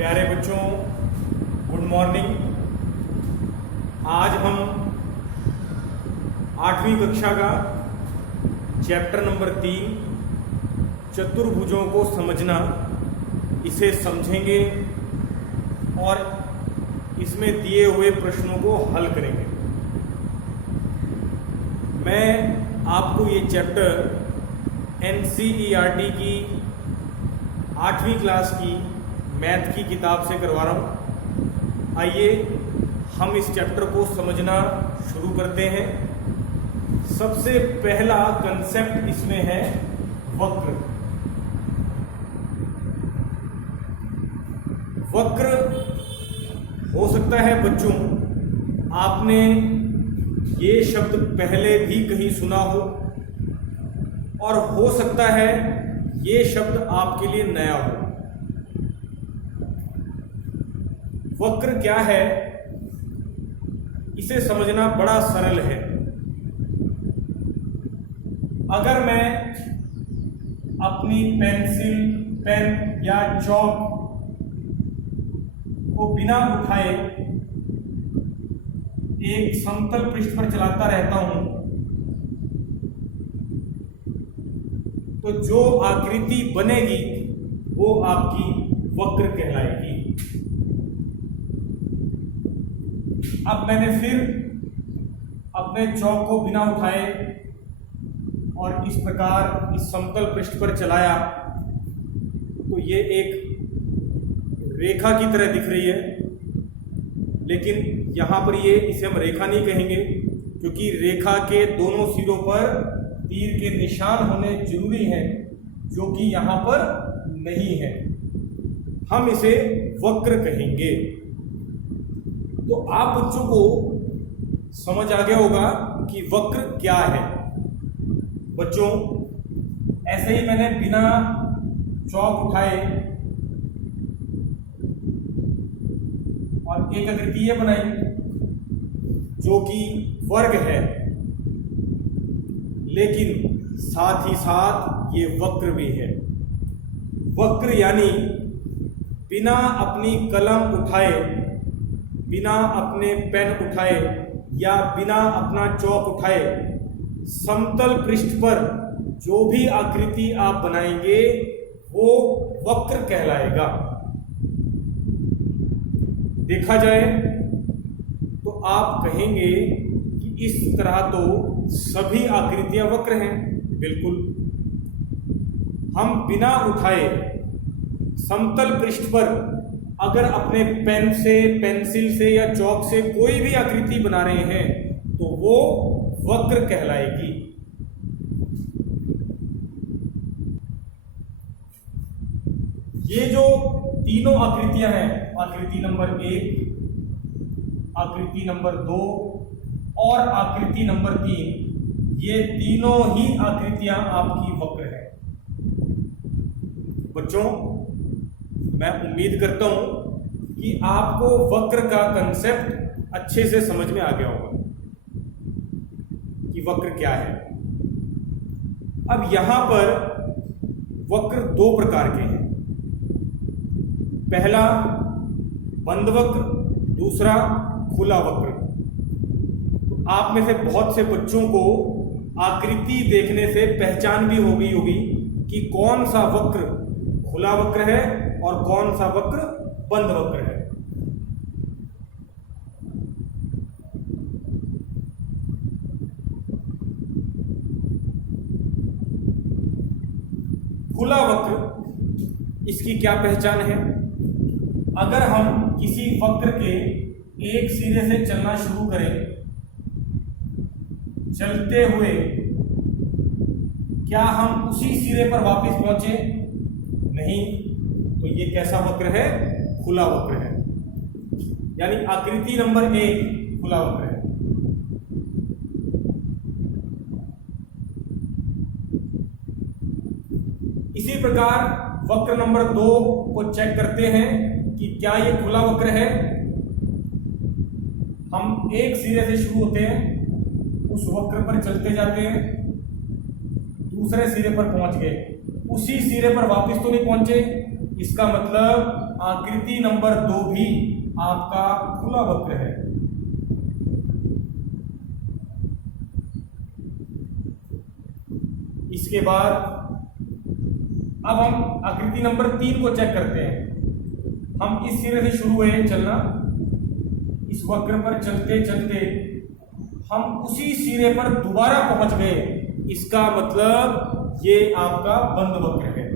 प्यारे बच्चों, good morning. आज हम 8वीं कक्षा का चैप्टर नंबर 3 चतुर्भुजों को समझना, इसे समझेंगे और इसमें दिए हुए प्रश्नों को हल करेंगे। मैं आपको ये चैप्टर NCERT की 8वीं क्लास की मैथ की किताब से करवा रहा हूँ। आइए हम इस चैप्टर को समझना शुरू करते हैं। सबसे पहला कंसेप्ट इसमें है वक्र। वक्र हो सकता है बच्चों आपने ये शब्द पहले भी कहीं सुना हो, और हो सकता है ये शब्द आपके लिए नया हो। वक्र क्या है, इसे समझना बड़ा सरल है। अगर मैं अपनी पेंसिल, पेन या चॉक को बिना उठाए एक समतल पृष्ठ पर चलाता रहता हूं, तो जो आकृति बनेगी वो आपकी वक्र कहलाएगी। अब मैंने फिर अपने चौक को बिना उठाए और इस प्रकार इस समतल पृष्ठ पर चलाया, तो ये एक रेखा की तरह दिख रही है। लेकिन यहां पर इसे हम रेखा नहीं कहेंगे, क्योंकि रेखा के दोनों सिरों पर तीर के निशान होने जरूरी हैं, जो कि यहां पर नहीं है। हम इसे वक्र कहेंगे। तो आप बच्चों को समझ आ गया होगा कि वक्र क्या है। बच्चों, ऐसे ही मैंने बिना चौक उठाए और एक आकृति ये बनाई जो कि वर्ग है, लेकिन साथ ही साथ ये वक्र भी है। वक्र यानी बिना अपनी कलम उठाए, बिना अपने पेन उठाए या बिना अपना चौक उठाए समतल पृष्ठ पर जो भी आकृति आप बनाएंगे वो वक्र कहलाएगा। देखा जाए तो आप कहेंगे कि इस तरह तो सभी आकृतियां वक्र हैं। बिल्कुल, हम बिना उठाए समतल पृष्ठ पर अगर अपने पेन से, पेंसिल से या चौक से कोई भी आकृति बना रहे हैं तो वो वक्र कहलाएगी। ये जो तीनों आकृतियां हैं, आकृति नंबर 1, आकृति नंबर 2 और आकृति नंबर 3, ये तीनों ही आकृतियां आपकी वक्र है। बच्चों, मैं उम्मीद करता हूं कि आपको वक्र का कंसेप्ट अच्छे से समझ में आ गया होगा कि वक्र क्या है। अब यहां पर वक्र 2 प्रकार के हैं। पहला बंद वक्र, दूसरा खुला वक्र। तो आप में से बहुत से बच्चों को आकृति देखने से पहचान भी हो गई होगी कि कौन सा वक्र खुला वक्र है और कौन सा वक्र बंद वक्र है। खुला वक्र, इसकी क्या पहचान है? अगर हम किसी वक्र के एक सिरे से चलना शुरू करें, चलते हुए क्या हम उसी सिरे पर वापस पहुंचे? नहीं। तो ये कैसा वक्र है? खुला वक्र है। यानी आकृति नंबर 1 खुला वक्र है। इसी प्रकार वक्र नंबर 2 को चेक करते हैं कि क्या ये खुला वक्र है। हम एक सिरे से शुरू होते हैं, उस वक्र पर चलते जाते हैं, दूसरे सिरे पर पहुंच गए, उसी सिरे पर वापस तो नहीं पहुंचे, इसका मतलब आकृति नंबर 2 भी आपका खुला वक्र है। इसके बाद अब हम आकृति नंबर 3 को चेक करते हैं। हम इस सिरे से शुरू हुए चलना, इस वक्र पर चलते चलते हम उसी सिरे पर दोबारा पहुंच गए। इसका मतलब ये आपका बंद वक्र है।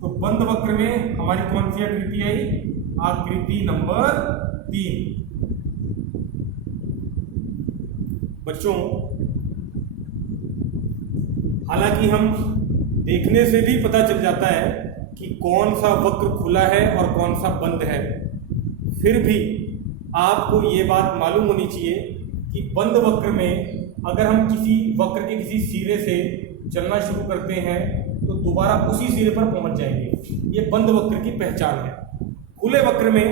तो बंद वक्र में हमारी कौन सी आकृति आई? आकृति नंबर 3। बच्चों, हालांकि हम देखने से भी पता चल जाता है कि कौन सा वक्र खुला है और कौन सा बंद है, फिर भी आपको ये बात मालूम होनी चाहिए कि बंद वक्र में अगर हम किसी वक्र के किसी सिरे से चलना शुरू करते हैं तो दोबारा उसी सिरे पर पहुंच जाएंगे। ये बंद वक्र की पहचान है। खुले वक्र में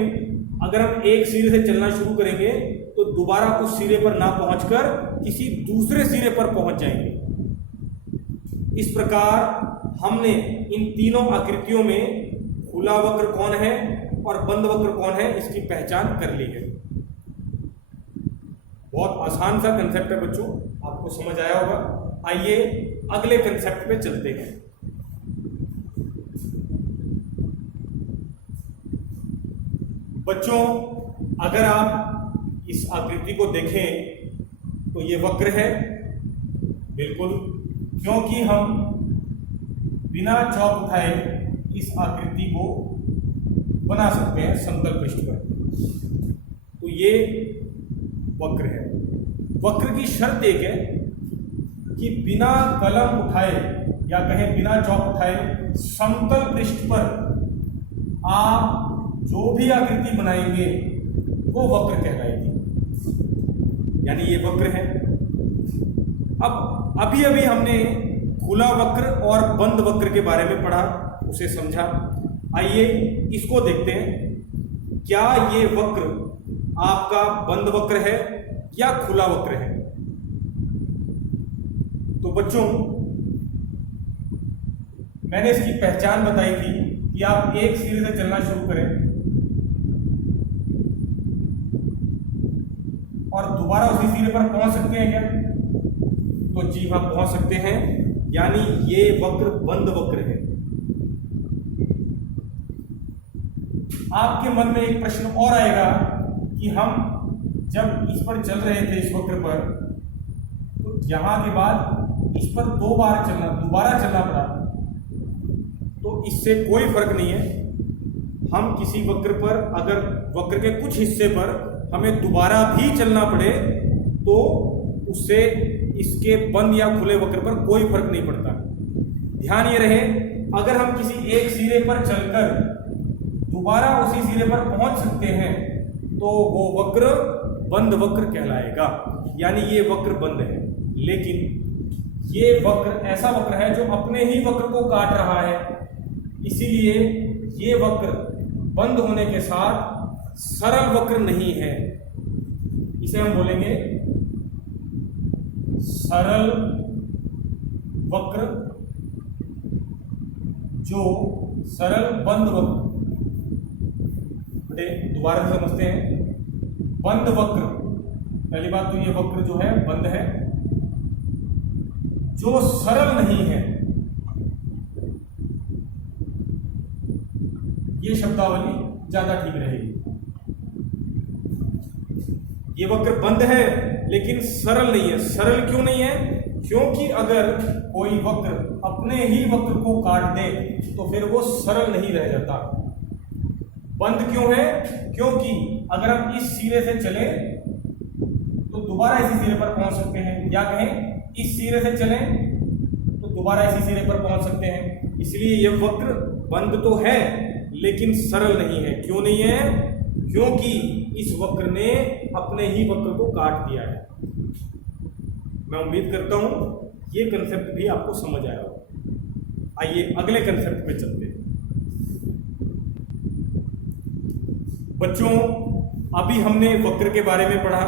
अगर हम एक सिरे से चलना शुरू करेंगे तो दोबारा उस सिरे पर ना पहुंचकर किसी दूसरे सिरे पर पहुंच जाएंगे। इस प्रकार हमने इन तीनों आकृतियों में खुला वक्र कौन है और बंद वक्र कौन है इसकी पहचान कर ली है। बहुत आसान सा कंसेप्ट है बच्चों, आपको समझ आया होगा। आइए अगले कंसेप्ट पे चलते हैं। बच्चों, अगर आप इस आकृति को देखें तो ये वक्र है, बिल्कुल, क्योंकि हम बिना चौक उठाए इस आकृति को बना सकते हैं समतल पृष्ठ पर। तो ये वक्र है। वक्र की शर्त एक है कि बिना कलम उठाए या कहें बिना चौक उठाए समतल पृष्ठ पर आप जो भी आकृति बनाएंगे वो वक्र कहलाएगी, यानी ये वक्र है। अब अभी अभी हमने खुला वक्र और बंद वक्र के बारे में पढ़ा, उसे समझा। आइए इसको देखते हैं, क्या ये वक्र आपका बंद वक्र है या खुला वक्र है। तो बच्चों, मैंने इसकी पहचान बताई थी कि आप एक सिरे से चलना शुरू करें और दोबारा उसी सिरे पर पहुंच सकते हैं क्या? तो जी हाँ, पहुंच सकते हैं, यानी ये वक्र बंद वक्र है। आपके मन में एक प्रश्न और आएगा कि हम जब इस पर चल रहे थे इस वक्र पर, तो यहां के बाद इस पर दोबारा चलना पड़ा, तो इससे कोई फर्क नहीं है। हम किसी वक्र पर अगर वक्र के कुछ हिस्से पर हमें दोबारा भी चलना पड़े तो उससे इसके बंद या खुले वक्र पर कोई फर्क नहीं पड़ता। ध्यान ये रहे, अगर हम किसी एक सिरे पर चलकर दोबारा उसी सिरे पर पहुंच सकते हैं तो वो वक्र बंद वक्र कहलाएगा, यानी ये वक्र बंद है। लेकिन ये वक्र ऐसा वक्र है जो अपने ही वक्र को काट रहा है, इसीलिए ये वक्र बंद होने के साथ सरल वक्र नहीं है। इसे हम बोलेंगे सरल वक्र, जो सरल बंद वक्र। दोबारा से समझते हैं। बंद वक्र, पहली बात तो ये वक्र जो है बंद है, जो सरल नहीं है। ये शब्दावली ज्यादा ठीक रहेगी। ये वक्र बंद है लेकिन सरल नहीं है। सरल क्यों नहीं है? क्योंकि अगर कोई वक्र अपने ही वक्र को काट दे तो फिर वो सरल नहीं रह जाता। बंद क्यों है? क्योंकि अगर हम इस सिरे से चले तो दोबारा इसी सिरे पर पहुंच सकते हैं, या कहें इस सिरे से चलें तो दोबारा इसी सिरे पर पहुंच सकते हैं। इसलिए यह वक्र बंद तो है लेकिन सरल नहीं है। क्यों नहीं है? क्योंकि इस वक्र ने अपने ही वक्र को काट दिया है। मैं उम्मीद करता हूं ये कंसेप्ट भी आपको समझ आया होगा। आइए अगले कंसेप्ट पे चलते हैं। बच्चों, अभी हमने वक्र के बारे में पढ़ा,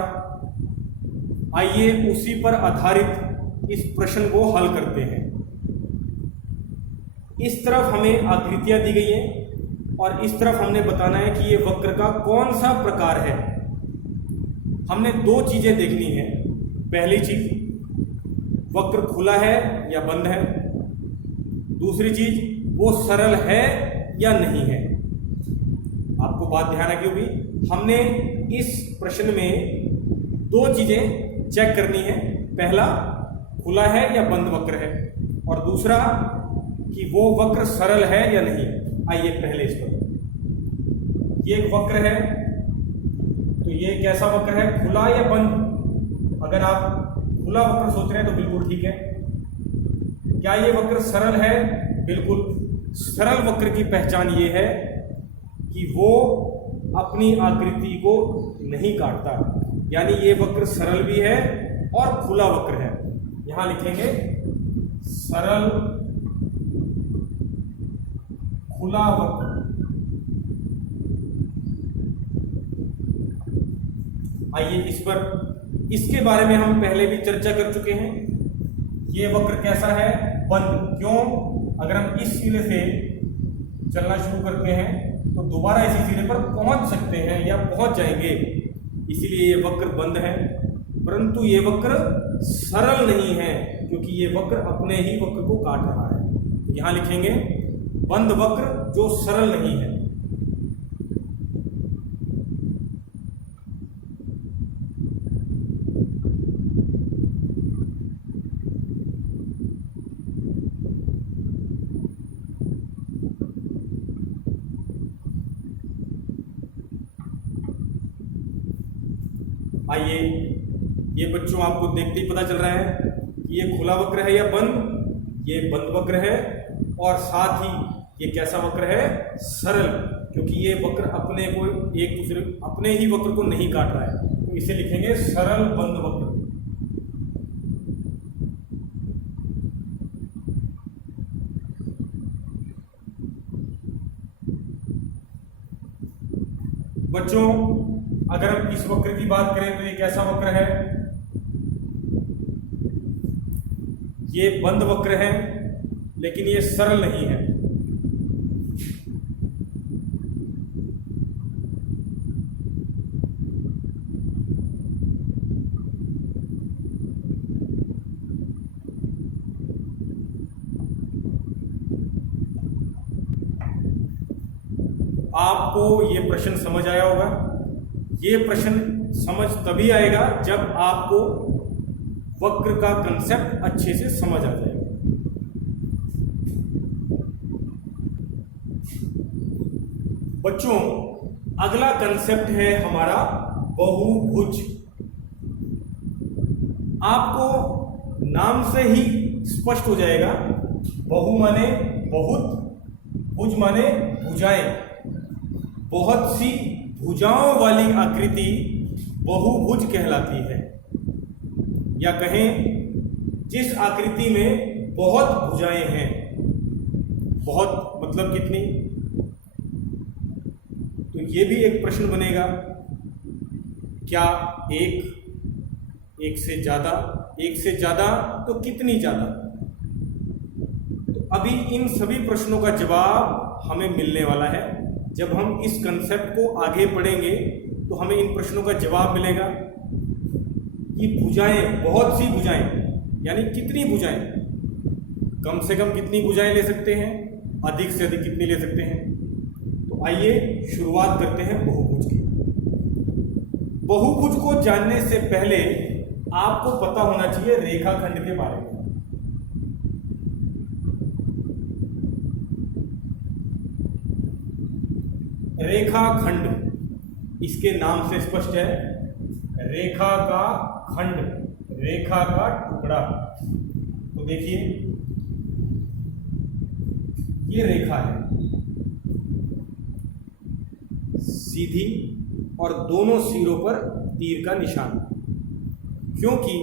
आइए उसी पर आधारित इस प्रश्न को हल करते हैं। इस तरफ हमें आकृतियां दी गई हैं और इस तरफ हमने बताना है कि ये वक्र का कौन सा प्रकार है। हमने दो चीजें देखनी है। पहली चीज, वक्र खुला है या बंद है। दूसरी चीज, वो सरल है या नहीं है। आपको बात ध्यान रखी होगी, हमने इस प्रश्न में दो चीजें चेक करनी है। पहला, खुला है या बंद वक्र है, और दूसरा कि वो वक्र सरल है या नहीं। आइए पहले इस पर, ये एक वक्र है, तो ये कैसा वक्र है, खुला या बंद। अगर आप खुला वक्र सोच रहे हैं तो बिल्कुल ठीक है। क्या ये वक्र सरल है? बिल्कुल। सरल वक्र की पहचान ये है कि वो अपनी आकृति को नहीं काटता, यानी ये वक्र सरल भी है और खुला वक्र है। यहां लिखेंगे सरल खुला वक्र। आइए इस पर, इसके बारे में हम पहले भी चर्चा कर चुके हैं। ये वक्र कैसा है? बंद। क्यों? अगर हम इस सिरे से चलना शुरू करते हैं तो दोबारा इसी सिरे पर पहुंच सकते हैं या पहुंच जाएंगे, इसीलिए ये वक्र बंद है। परंतु ये वक्र सरल नहीं है, क्योंकि ये वक्र अपने ही वक्र को काट रहा है। तो यहां लिखेंगे बंद वक्र जो सरल नहीं है। आइए, ये बच्चों आपको देखते ही पता चल रहा है कि ये खुला वक्र है या बंद। ये बंद वक्र है, और साथ ही ये कैसा वक्र है? सरल, क्योंकि ये वक्र अपने को एक दूसरे अपने ही वक्र को नहीं काट रहा है। तो इसे लिखेंगे सरल बंद वक्र। बच्चों, अगर हम इस वक्र की बात करें तो ये कैसा वक्र है? ये बंद वक्र है, लेकिन ये सरल नहीं है। आपको ये प्रश्न समझ आया होगा। ये प्रश्न समझ तभी आएगा जब आपको वक्र का कंसेप्ट अच्छे से समझ आ जाएगा। बच्चों, अगला कंसेप्ट है हमारा बहुभुज। आपको नाम से ही स्पष्ट हो जाएगा। बहु माने बहुत, भुज माने भुजाएं। बहुत सी भुजाओं वाली आकृति बहुभुज कहलाती है, या कहें जिस आकृति में बहुत भुजाएं हैं। बहुत मतलब कितनी? तो ये भी एक प्रश्न बनेगा। क्या एक से ज्यादा? एक से ज्यादा तो कितनी ज्यादा? तो अभी इन सभी प्रश्नों का जवाब हमें मिलने वाला है। जब हम इस कंसेप्ट को आगे पढ़ेंगे तो हमें इन प्रश्नों का जवाब मिलेगा कि भुजाएं, बहुत सी भुजाएं यानी कितनी भुजाएं, कम से कम कितनी भुजाएं ले सकते हैं, अधिक से अधिक कितनी ले सकते हैं। तो आइए शुरुआत करते हैं बहुभुज की। बहुभुज को जानने से पहले आपको पता होना चाहिए रेखाखंड के बारे में। रेखाखंड इसके नाम से स्पष्ट है। रेखा का खंड, रेखा का टुकड़ा। तो देखिए, ये रेखा है सीधी और दोनों सिरों पर तीर का निशान। क्योंकि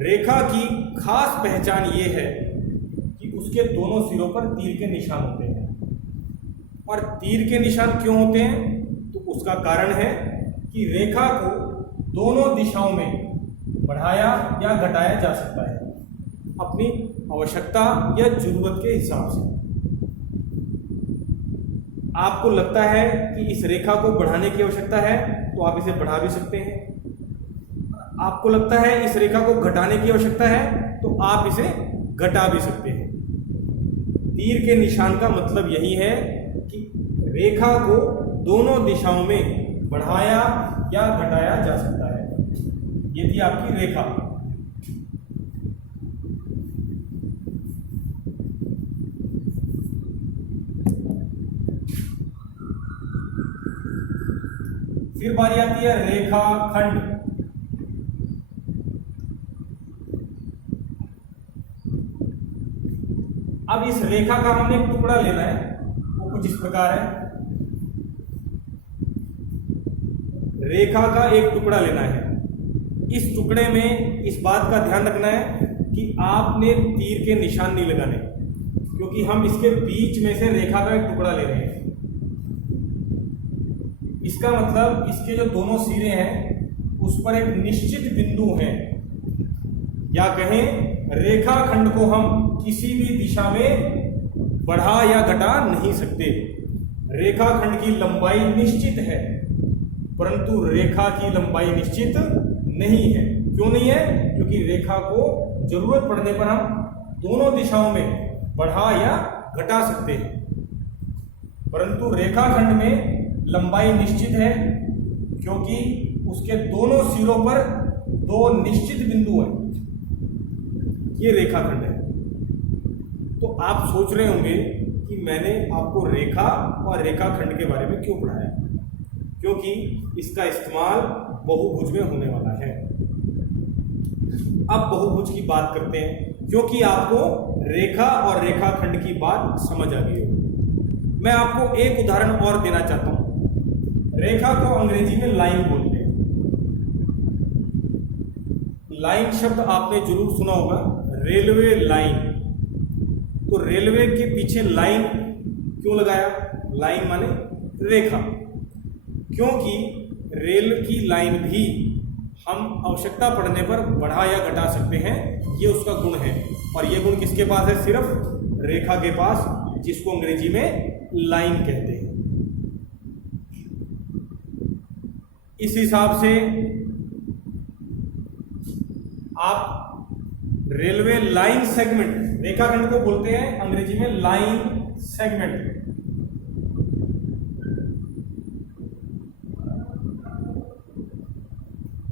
रेखा की खास पहचान ये है कि उसके दोनों सिरों पर तीर के निशान होते हैं। और तीर के निशान क्यों होते हैं? तो उसका कारण है कि रेखा को दोनों दिशाओं में बढ़ाया या घटाया जा सकता है। अपनी आवश्यकता या जरूरत के हिसाब से। आपको लगता है कि इस रेखा को बढ़ाने की आवश्यकता है तो आप इसे बढ़ा भी सकते हैं। आपको लगता है इस रेखा को घटाने की आवश्यकता है तो आप इसे घटा भी सकते हैं। तीर के निशान का मतलब यही है कि रेखा को दोनों दिशाओं में बढ़ाया या घटाया जा सकता है। ये थी आपकी रेखा। फिर बारी आती है रेखाखंड। अब इस रेखा का हमने एक टुकड़ा लेना है, वो कुछ इस प्रकार है। रेखा का एक टुकड़ा लेना है। इस टुकड़े में इस बात का ध्यान रखना है कि आपने तीर के निशान नहीं लगाने, क्योंकि हम इसके बीच में से रेखा का एक टुकड़ा ले रहे हैं। इसका मतलब इसके जो दोनों सिरे हैं उस पर एक निश्चित बिंदु है, या कहें रेखाखंड को हम किसी भी दिशा में बढ़ा या घटा नहीं सकते। रेखाखंड की लंबाई निश्चित है, परंतु रेखा की लंबाई निश्चित नहीं है। क्यों नहीं है? क्योंकि रेखा को जरूरत पड़ने पर हम दोनों दिशाओं में बढ़ा या घटा सकते हैं, परंतु रेखाखंड में लंबाई निश्चित है, क्योंकि उसके दोनों सिरों पर दो निश्चित बिंदु हैं। ये रेखाखंड है। तो आप सोच रहे होंगे कि मैंने आपको रेखा और रेखाखंड के बारे में क्यों पढ़ाया, क्योंकि इसका इस्तेमाल बहुभुज में होने वाला है। अब बहुभुज की बात करते हैं, क्योंकि आपको रेखा और रेखाखंड की बात समझ आ गई हो। मैं आपको एक उदाहरण और देना चाहता हूं। रेखा को अंग्रेजी में लाइन बोलते हैं। लाइन शब्द आपने जरूर सुना होगा, रेलवे लाइन। तो रेलवे के पीछे लाइन क्यों लगाया? लाइन माने रेखा, क्योंकि रेल की लाइन भी हम आवश्यकता पड़ने पर बढ़ा या घटा सकते हैं। ये उसका गुण है, और ये गुण किसके पास है? सिर्फ रेखा के पास, जिसको अंग्रेजी में लाइन कहते हैं। इस हिसाब से आप रेलवे लाइन सेगमेंट, रेखाखंड को बोलते हैं अंग्रेजी में line segment.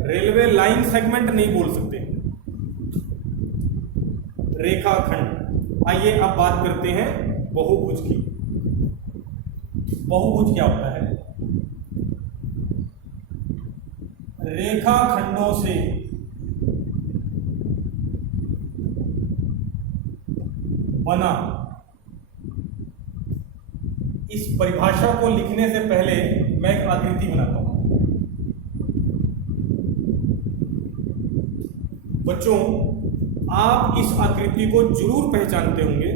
Railway line segment नहीं बोल सकते, रेखाखंड। आइए अब बात करते हैं बहुभुज की। बहुभुज क्या होता है? रेखाखंडों से बना। इस परिभाषा को लिखने से पहले मैं एक आकृति बनाता हूं। बच्चों, आप इस आकृति को जरूर पहचानते होंगे।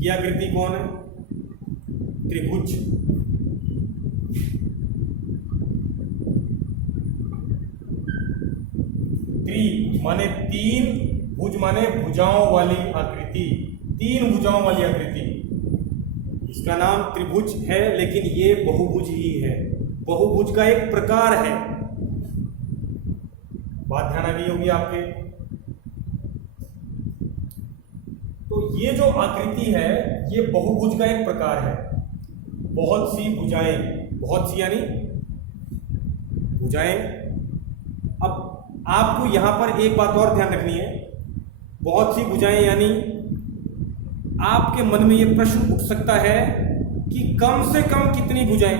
यह आकृति कौन है? त्रिभुज। त्रि माने तीन, भुज माने भुजाओं वाली आकृति, तीन भुजाओं वाली आकृति। इसका नाम त्रिभुज है, लेकिन ये बहुभुज ही है। बहुभुज का एक प्रकार है। बात ध्यान आ गई होगी आपके। तो ये जो आकृति है ये बहुभुज का एक प्रकार है। बहुत सी भुजाएं, बहुत सी यानी भुजाएं। अब आपको यहां पर एक बात और ध्यान रखनी है। बहुत सी भुजाएं यानी आपके मन में यह प्रश्न उठ सकता है कि कम से कम कितनी भुजाएं?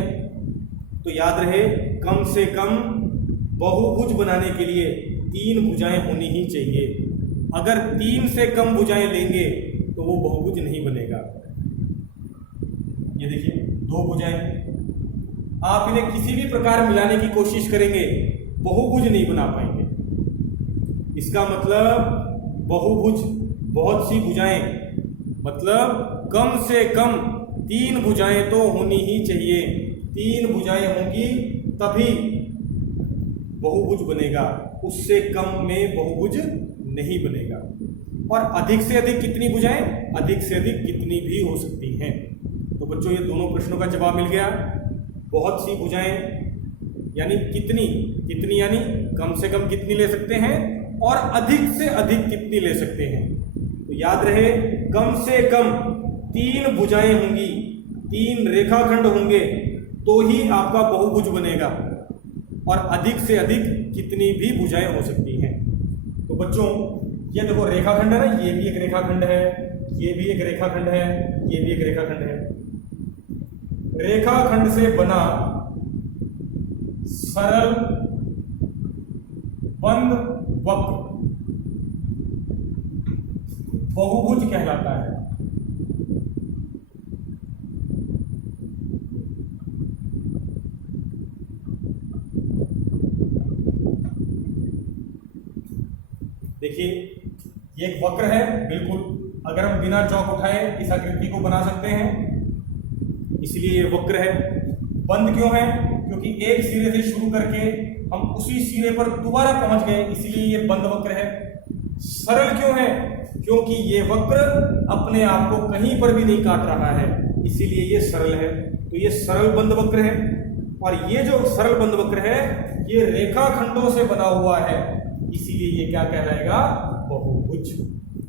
तो याद रहे, कम से कम बहुभुज बनाने के लिए तीन भुजाएं होनी ही चाहिए। अगर तीन से कम भुजाएं लेंगे तो वो बहुभुज नहीं बनेगा। ये देखिए, दो भुजाएं, आप इन्हें किसी भी प्रकार मिलाने की कोशिश करेंगे, बहुभुज नहीं बना पाएंगे। इसका मतलब बहुभुज, बहुत सी भुजाएं, मतलब कम से कम तीन भुजाएं तो होनी ही चाहिए। तीन भुजाएं होंगी तभी बहुभुज बनेगा, उससे कम में बहुभुज नहीं बनेगा। और अधिक से अधिक कितनी भुजाएं? अधिक से अधिक कितनी भी हो सकती हैं। तो बच्चों ये दोनों प्रश्नों का जवाब मिल गया। बहुत सी भुजाएं यानी कितनी, कितनी यानी कम से कम कितनी ले सकते हैं, और अधिक से अधिक कितनी ले सकते हैं। तो याद रहे, कम से कम 3 भुजाएं होंगी, 3 रेखाखंड होंगे तो ही आपका बहुभुज बनेगा, और अधिक से अधिक कितनी भी भुजाएं हो सकती हैं। तो बच्चों ये देखो रेखाखंड है ना, ये भी एक रेखाखंड है, ये भी एक रेखाखंड है, ये भी एक रेखाखंड है। रेखाखंड से बना सरल बंद वक्र बहुभुज कहलाता है। देखिए ये एक वक्र है, बिल्कुल अगर हम बिना चौक उठाए इस आकृति को बना सकते हैं, इसलिए ये वक्र है। बंद क्यों है? क्योंकि एक सिरे से शुरू करके हम उसी सिरे पर दोबारा पहुंच गए, इसलिए ये बंद वक्र है। सरल क्यों है? क्योंकि ये वक्र अपने आप को कहीं पर भी नहीं काट रहा है, इसीलिए ये सरल है। तो ये सरल बंद वक्र है। और ये जो सरल बंद वक्र है ये रेखाखंडों से बना हुआ है, इसीलिए ये क्या कहलाएगा? बहुभुज।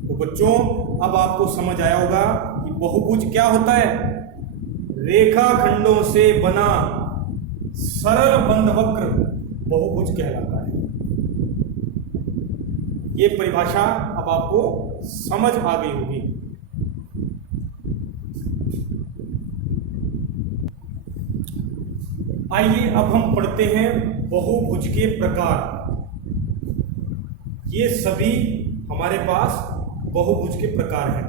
तो बच्चों अब आपको समझ आया होगा कि बहुभुज क्या होता है। रेखाखंडों से बना सरल बंद वक्र बहुभुज कहलाता है। ये परिभाषा अब आपको समझ आ गई होगी। आइए अब हम पढ़ते हैं बहुभुज के प्रकार। ये सभी हमारे पास बहुभुज के प्रकार हैं।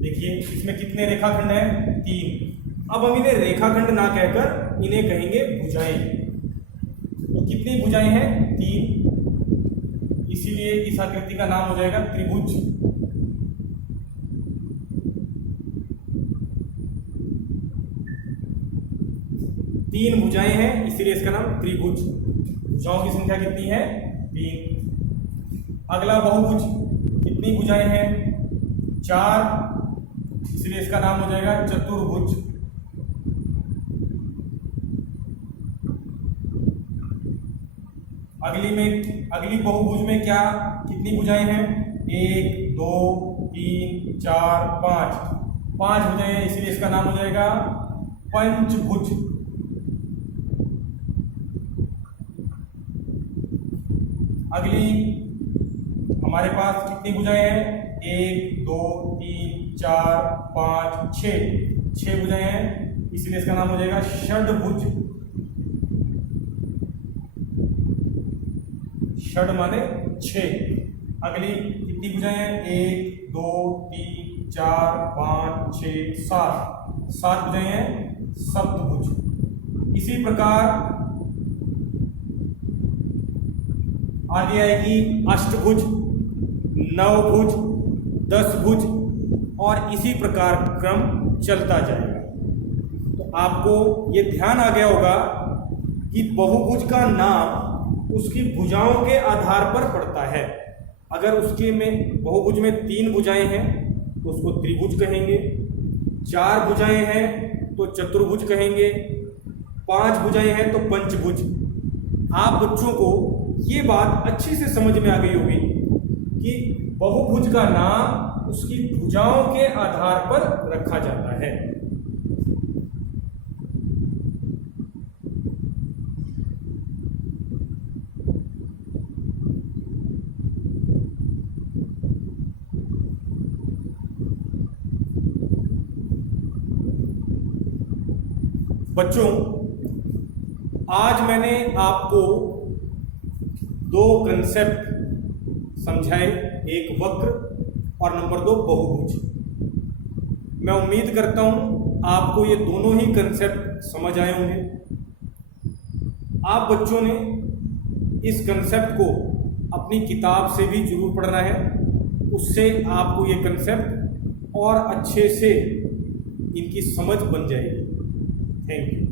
देखिए इसमें कितने रेखाखंड हैं? 3। अब हम इन्हें रेखाखंड ना कहकर इन्हें कहेंगे भुजाएं। तो कितनी भुजाएं हैं? 3। इसीलिए इस आकृति का नाम हो जाएगा त्रिभुज। तीन भुजाएं हैं इसीलिए इसका नाम त्रिभुज। भुजाओं की संख्या कितनी है? 3। अगला बहुभुज, कितनी भुजाएं हैं? 4, इसलिए इसका नाम हो जाएगा चतुर्भुज। अगली बहुभुज में क्या कितनी भुजाएं हैं? 1, 2, 3, 4, 5। 5 भुजाएं हैं इसलिए इसका नाम हो जाएगा पंचभुज। अगली हमारे पास कितनी भुजाएं हैं? 1, 2, 3, 4, 5, 6 भुजाएं हैं इसलिए इसका नाम हो जाएगा षड्भुज। षड माने 6। अगली कितनी भुजाएं हैं? 1, 2, 3, 4, 5, 6, 7 भुजाएं हैं सप्तभुज। इसी प्रकार आगे आएगी अष्टभुज, नवभुज, 10 भुज और इसी प्रकार क्रम चलता जाएगा। तो आपको ये ध्यान आ गया होगा कि बहुभुज का नाम उसकी भुजाओं के आधार पर पड़ता है। अगर उसके में बहुभुज में 3 भुजाएं हैं तो उसको त्रिभुज कहेंगे, 4 भुजाएं हैं तो चतुर्भुज कहेंगे, 5 भुजाएं हैं तो पंचभुज। आप बच्चों को ये बात अच्छी से समझ में आ गई होगी कि बहुभुज का नाम उसकी भुजाओं के आधार पर रखा जाता है। बच्चों आज मैंने आपको 2 कंसेप्ट समझाए, एक वक्र और नंबर 2 बहुभुज। मैं उम्मीद करता हूं आपको ये दोनों ही कंसेप्ट समझ आए होंगे। आप बच्चों ने इस कंसेप्ट को अपनी किताब से भी जरूर पढ़ना है, उससे आपको ये कंसेप्ट और अच्छे से इनकी समझ बन जाएगी। Thank you.